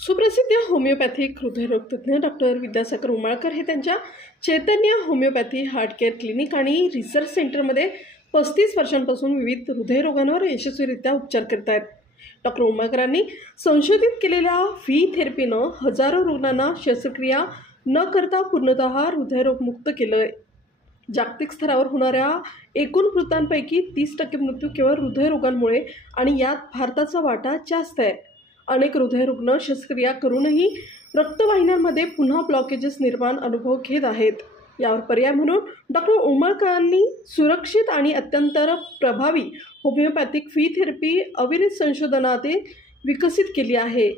सुप्रसिद्ध homeopathic हृदयरोगतज्ञ doctor Vidyasagar उमाळकर हे त्यांच्या चैतन्य होमिओपॅथी हार्ट केअर क्लिनिक आणि रिसर्च सेंटरमध्ये 35 वर्षांपासून विविध हृदयरोगांवर यशस्वीरित्या उपचार करत आहेत। डॉक्टर उमाळकरांनी संशोधित केलेल्या व्ही थेरपीनं हजारो रुग्णांना शस्त्रक्रिया न करता पूर्णतः हृदयरोगमुक्त केलं आहे। जागतिक स्तरावर होणाऱ्या एकूण मृतांपैकी 30% मृत्यू केवळ हृदयरोगांमुळे आणि यात भारताचा वाटा जास्त आहे। अनेक हृदयरुग्ण शस्त्रक्रिया करूनही रक्तवाहिन्यांमध्ये पुन्हा ब्लॉकेजेस निर्माण अनुभव घेत आहेत। यावर पर्याय म्हणून डॉक्टर उमाळकरांनी सुरक्षित आणि अत्यंत प्रभावी होमिओपॅथिक व्ही थेरपी अविरत संशोधनाने विकसित केली आहे।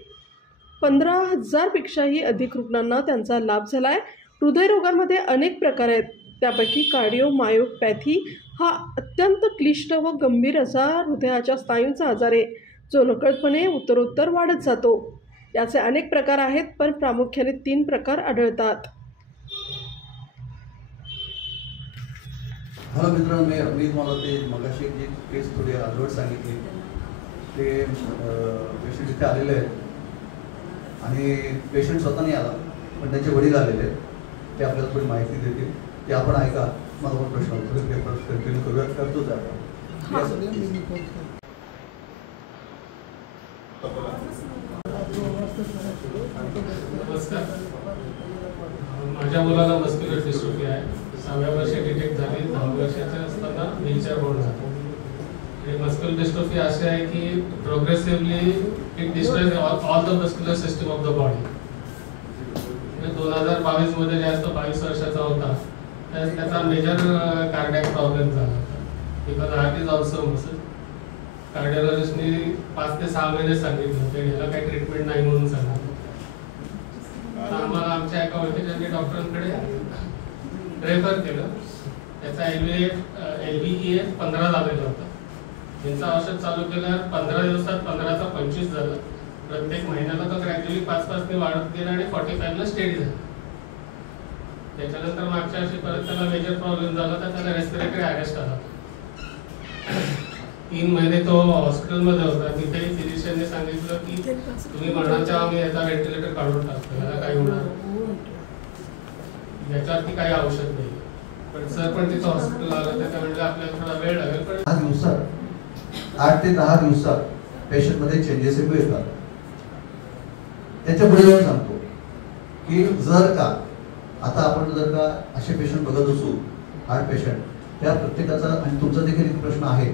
15,000 पेक्षाही अधिक रुग्णांना त्यांचा लाभ झाला आहे। हृदयरोगांमध्ये अनेक प्रकार आहेत, त्यापैकी कार्डिओमायोपॅथी हा अत्यंत क्लिष्ट व गंभीर असा हृदयाच्या स्नायूंचा आजार आहे, जो नकळतपणे उत्तरोत्तर वाढत जातो। याचे अनेक प्रकार आहेत, पण प्रामुख्याने 3 प्रकार आढळतात। हॅलो मित्रांनो, मी तुम्हाला ते मगाशी जी केस थोडी अर्धवट सांगितली ते पेशंट इथे आलेले आहेत आणि पेशंट स्वतः नाही आला, पण त्याचे वडील आलेले आहेत। ते आपल्याला थोडी माहिती देतील, ते आपण ऐका। मला पण प्रश्न होतो, पेपर कंटिन्यू करूया, करतोच आपण। नमस्कार, माझ्या मुलाला मस्क्युलर डिस्ट्रोफी आहे। 6व्या वर्षी डिटेक्ट झाली, 10 वर्षाचे असताना व्हीलचेअर बोर्ड झाला। हे मस्क्युलर डिस्ट्रोफी अशी आहे की progressively it destroys all the muscular system of the body. 2022 मध्ये जास्त 22 वर्षाचा होता, त्याचा मेजर कार्डियक प्रॉब्लेम झाला, because heart is also muscle. कार्डिओलॉजिस्टने 5 ते 6 महिने सांगितलं होते, याला काही ट्रीटमेंट नाही म्हणून सांगितलं। आम्हाला आमच्या एका ओळखीच्या डॉक्टरांकडे रेफर केलं। त्याचा LVEF 15 झालेला होता। त्यांचं औषध चालू केलं, 15 दिवसात 15चा 25 झालं। प्रत्येक महिन्याला तो ग्रॅज्युअली 5-5 वाढत गेला आणि 45ला स्टेडी झाला। त्याच्यानंतर मागच्या वर्षी परत त्याला मेजर प्रॉब्लेम झाला, तर त्याला रेस्पिरेटरी अरेस्ट आला। 3 महिने तो हॉस्पिटलमध्ये होता। तिथेही फिजिशियनने सांगितलं की तुम्ही म्हणाल तेव्हा मी याचा व्हेंटिलेटर काढून टाकतो, याला काही होणार याच्यावरती काही औषध नाही। पण सर पण तिथं हॉस्पिटल आलं, त्याच्या म्हणजे आपल्याला थोडा वेळ लागेल, पण 8 दिवसात 8 ते 10 दिवसात पेशंटमध्ये चेंजेस येतात। त्याच्या पुढे जाऊन सांगतो की जर का आता आपण जर का असे पेशंट बघत असू, हार्ट पेशंट, त्या प्रत्येकाचा आणि तुमचा देखील एक प्रश्न आहे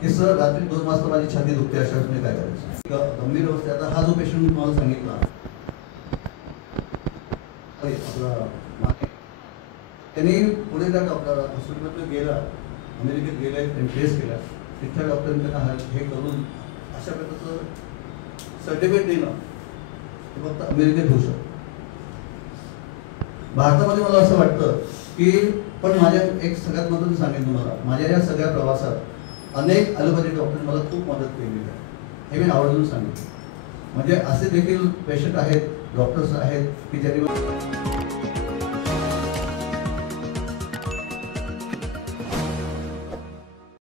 की सर रात्री 2 वाजता माझी छाती दुखते, अशा वेळेस काय करायचं? गंभीर अवस्थेत आता हा जो पेशंट मी तुम्हाला सांगितला, त्यांनी पुढे त्या हॉस्पिटलमध्ये गेला, अमेरिकेत गेले, त्यांनी टेस्ट केला, तिथल्या डॉक्टरांनी त्यांना हे करून अशा प्रकारचं सर्टिफिकेट दिलं, ते फक्त अमेरिकेत होऊ शकतं। भारतामध्ये मला असं वाटतं की पण माझ्या एक सगळ्यात महत्त्वाचं सांगेन तुम्हाला, माझ्या या सगळ्या प्रवासात अनेक ॲलोपॅथिक डॉक्टरांनी मला खूप मदत केलेली आहे, हे मी आवर्जून सांगितलं। म्हणजे असे देखील पेशंट आहेत, डॉक्टर्स आहेत की ज्यांनी